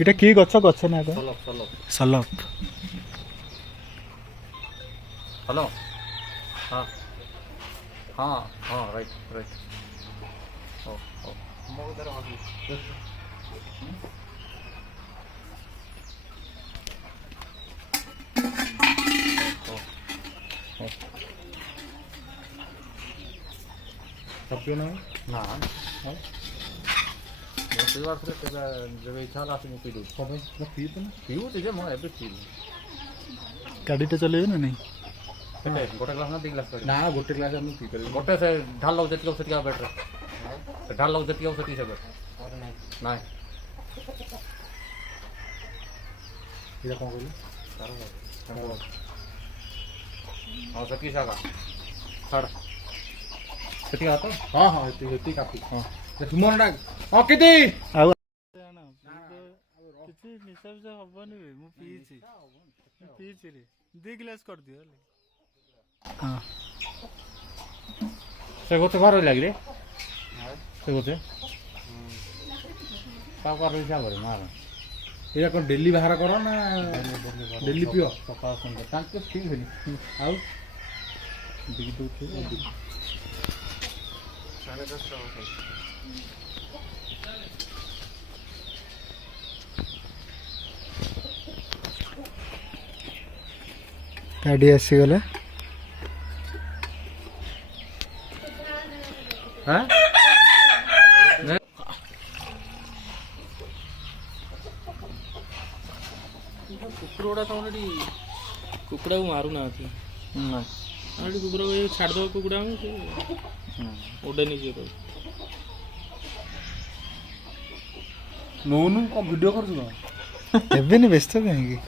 এটা কি গছ গছ না সলপ हेलो हाँ हाँ हाँ राइट राइट ओ ओ सब क्यों ना ना बार जब इच्छा होला से पी दूँ सब पी तो ना पीऊ तो मैं एबे पी गाड़ीटा चलेबे ना नहीं गोटे ग्लास ना 2 ग्लास ना गोटे ग्लास हम पी कर गोटे से ढाल लग जति से बेटर ढाल लग जति से बेटर नहीं ये कौन बोले हाँ सती सागा छाड़ सती आता हाँ हाँ इतनी काफी हाँ तुम डाक हाँ किती କିଛି ନିଶା ଫିସା ହବନି ବେ ମୁଁ ପିଇଛି ରେ 2 ଗ୍ଲାସ କରିଦିଅ ହଁ से गोते बार लगे से गोते पापा रे जा करे मार ये कौन डेली बाहर करो ना डेली पियो सकाळ संध्या तांके ठीक है आउ दिख दो थे 10:30 गाड़ी आसीगला हां कुकुड़ा तो ऑलरेडी कुकुड़ा को मारू ना थी ऑलरेडी कुकुड़ा को छाड़ दो कुकुड़ा में से उड़े नहीं जे नोनु को वीडियो कर दो एबे नहीं व्यस्त कहेंगे